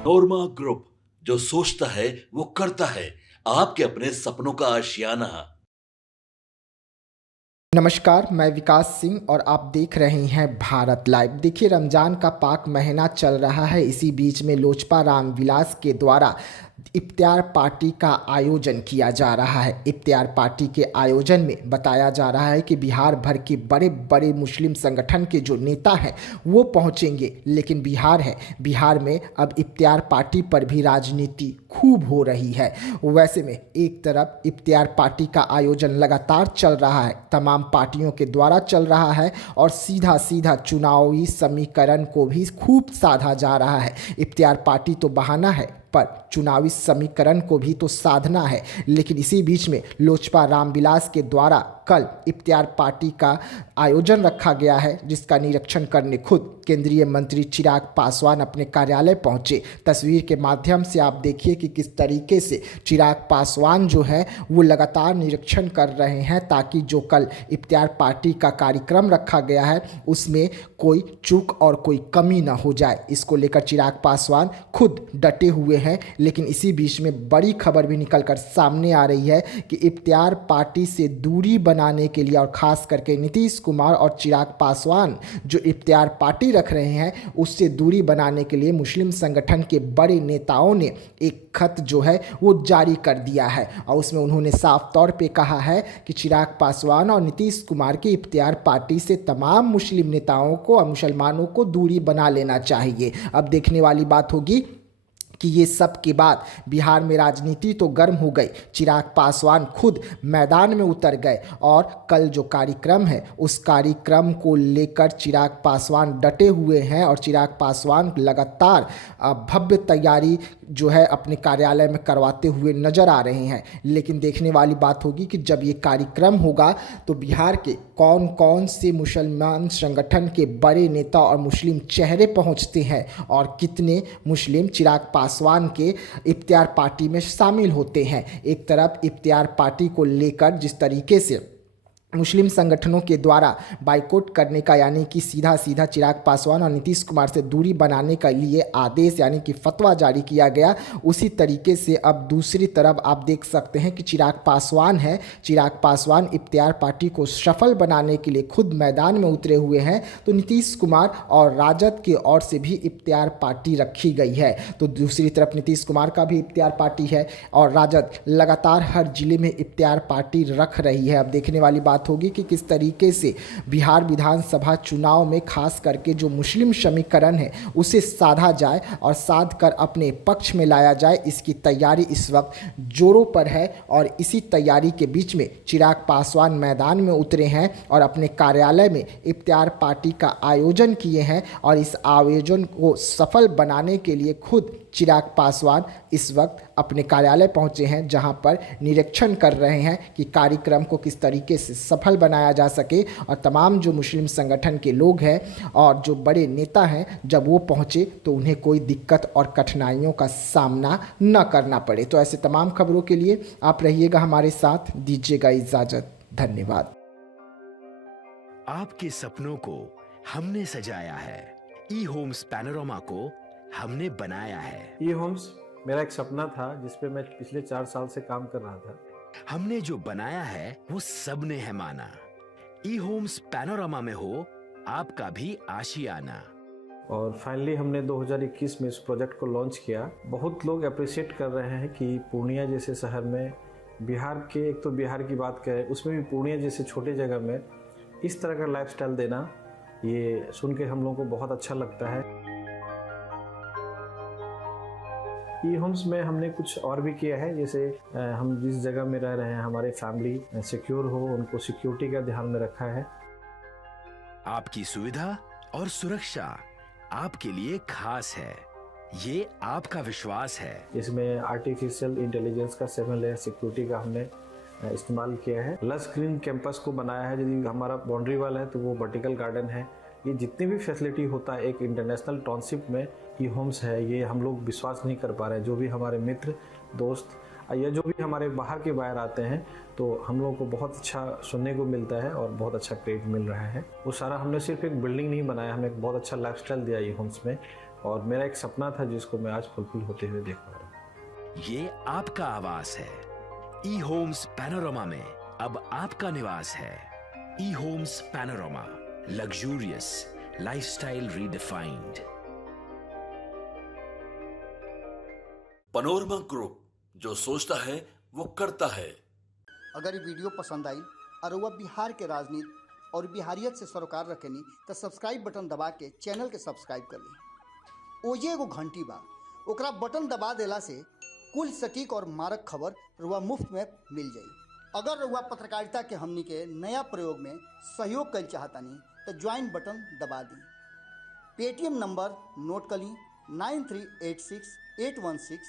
नोरमा group, जो सोचता है वो करता है। आपके अपने सपनों का आशियाना। नमस्कार, मैं विकास सिंह और आप देख रहे हैं भारत लाइव। देखिए, रमज़ान का पाक महीना चल रहा है। इसी बीच में लोजपा रामविलास के द्वारा इफ्तियार पार्टी का आयोजन किया जा रहा है। इफ्तियार पार्टी के आयोजन में बताया जा रहा है कि बिहार भर के बड़े बड़े मुस्लिम संगठन के जो नेता हैं वो पहुंचेंगे। लेकिन बिहार में अब इफ्तियार पार्टी पर भी राजनीति खूब हो रही है। वैसे में एक तरफ इफ्तियार पार्टी का आयोजन लगातार चल रहा है, तमाम पार्टियों के द्वारा चल रहा है और सीधा सीधा चुनावी समीकरण को भी खूब साधा जा रहा है। इफ्तियार पार्टी तो बहाना है, पर चुनावी समीकरण को भी तो साधना है। लेकिन इसी बीच में लोजपा रामविलास के द्वारा कल इफ्तियार पार्टी का आयोजन रखा गया है, जिसका निरीक्षण करने खुद केंद्रीय मंत्री चिराग पासवान अपने कार्यालय पहुंचे। तस्वीर के माध्यम से आप देखिए कि किस तरीके से चिराग पासवान जो है वो लगातार निरीक्षण कर रहे हैं, ताकि जो कल इफ्तियार पार्टी का कार्यक्रम रखा गया है उसमें कोई चूक और कोई कमी ना हो जाए। इसको लेकर चिराग पासवान खुद डटे हुए हैं। लेकिन इसी बीच में बड़ी खबर भी निकलकर सामने आ रही है कि इफ्तियार पार्टी से दूरी बनाने के लिए और खास करके नीतीश कुमार और चिराग पासवान जो इफ्तियार पार्टी रख रहे हैं उससे दूरी बनाने के लिए मुस्लिम संगठन के बड़े नेताओं ने एक खत जो है वो जारी कर दिया है। और उसमें उन्होंने साफ तौर पे कहा है कि चिराग पासवान और नीतीश कुमार की इफ्तियार पार्टी से तमाम मुस्लिम नेताओं को और मुसलमानों को दूरी बना लेना चाहिए। अब देखने वाली बात होगी कि ये सब के बाद बिहार में राजनीति तो गर्म हो गई। चिराग पासवान खुद मैदान में उतर गए और कल जो कार्यक्रम है उस कार्यक्रम को लेकर चिराग पासवान डटे हुए हैं और चिराग पासवान लगातार भव्य तैयारी जो है अपने कार्यालय में करवाते हुए नजर आ रहे हैं। लेकिन देखने वाली बात होगी कि जब ये कार्यक्रम होगा तो बिहार के कौन कौन से मुसलमान संगठन के बड़े नेता और मुस्लिम चेहरे पहुंचते हैं और कितने मुस्लिम चिराग पासवान के इफ्तियार पार्टी में शामिल होते हैं। एक तरफ इफ्तियार पार्टी को लेकर जिस तरीके से मुस्लिम संगठनों के द्वारा बाइकआउट करने का, यानी कि सीधा सीधा चिराग पासवान और नीतीश कुमार से दूरी बनाने के लिए आदेश यानी कि फतवा जारी किया गया, उसी तरीके से अब दूसरी तरफ आप देख सकते हैं कि चिराग पासवान इफ्तियार पार्टी को सफल बनाने के लिए खुद मैदान में उतरे हुए हैं। तो नीतीश कुमार और राजद की ओर से भी इफ्तियार पार्टी रखी गई है। तो दूसरी तरफ नीतीश कुमार का भी इफ्तियार पार्टी है और राजद लगातार हर जिले में इफ्तियार पार्टी रख रही है। अब देखने वाली बात होगी कि किस तरीके से बिहार विधानसभा चुनाव में खास करके जो मुस्लिम समीकरण है उसे साधा जाए और साध कर अपने पक्ष में लाया जाए। इसकी तैयारी इस वक्त जोरों पर है और इसी तैयारी के बीच में चिराग पासवान मैदान में उतरे हैं और अपने कार्यालय में इफ्तियार पार्टी का आयोजन किए हैं। और इस आयोजन को सफल बनाने के लिए खुद चिराग पासवान इस वक्त अपने कार्यालय पहुंचे हैं, जहां पर निरीक्षण कर रहे हैं कि कार्यक्रम को किस तरीके से सफल बनाया जा सके और तमाम जो मुस्लिम संगठन के लोग हैं और जो बड़े नेता हैं जब वो पहुंचे तो उन्हें कोई दिक्कत और कठिनाइयों का सामना न करना पड़े। तो ऐसे तमाम खबरों के लिए आप रहिएगा हमारे साथ, दीजिएगा इजाजत। धन्यवाद। आपके सपनों को हमने सजाया है, ई होम्स पैनोरमा को हमने बनाया है। ई होम्स मेरा एक सपना था जिस पे मैं पिछले 4 साल से काम कर रहा था। हमने जो बनाया है वो सबने है माना। ई होम्स पैनोरमा में हो आपका भी आशियाना। और फाइनली हमने 2021 में इस प्रोजेक्ट को लॉन्च किया। बहुत लोग अप्रिशिएट कर रहे हैं कि पूर्णिया जैसे शहर में, बिहार के, एक तो बिहार की बात करें उसमें भी पूर्णिया जैसे छोटे जगह में इस तरह का लाइफस्टाइल देना, ये सुन के हम लोगों को बहुत अच्छा लगता है। ई होम्स में हमने कुछ और भी किया है, जैसे हम जिस जगह में रह रहे हैं हमारे फैमिली सिक्योर हो, उनको सिक्योरिटी का ध्यान में रखा है। आपकी सुविधा और सुरक्षा आपके लिए खास है, ये आपका विश्वास है। इसमें आर्टिफिशियल इंटेलिजेंस का 7 लेयर सिक्योरिटी का हमने इस्तेमाल किया है। लस ग्रीन कैंपस को बनाया है। यदि हमारा बाउंड्री वाल है तो वो वर्टिकल गार्डन है। ये जितनी भी फैसिलिटी होता है एक इंटरनेशनल टाउनशिप में ई होम्स है, ये हम लोग विश्वास नहीं कर पा रहे हैं। जो भी हमारे मित्र दोस्त या जो भी हमारे बाहर के बाहर आते हैं तो हम लोगों को बहुत अच्छा सुनने को मिलता है और बहुत अच्छा क्रेडिट मिल रहा है। वो सारा हमने सिर्फ एक बिल्डिंग नहीं बनाया, हमें एक बहुत अच्छा लाइफस्टाइल दिया ई होम्स में। और मेरा एक सपना था जिसको मैं आज फुलफिल होते हुए देख पा रहा हूँ। ये आपका आवास है। ई होम्स पैनोरामा में अब आपका निवास है। E homes panorama, luxurious lifestyle redefined. Panorama group, जो सोचता है वो करता है। अगर ये वीडियो पसंद आई और वह बिहार के राजनीति और बिहारियत से सरोकार रखेनी तो सब्सक्राइब बटन दबा के चैनल के सब्सक्राइब कर ली। ओजे एगो घंटी बा, ओकरा बटन दबा देला से कुल सटीक और मारक खबर रुआ मुफ्त में मिल जाई। अगर रुआ पत्रकारिता के हमनी के नया प्रयोग में सहयोग कर चाहतानी तो ज्वाइन बटन दबा दी। पेटीएम नंबर नोट कर ली 9386 816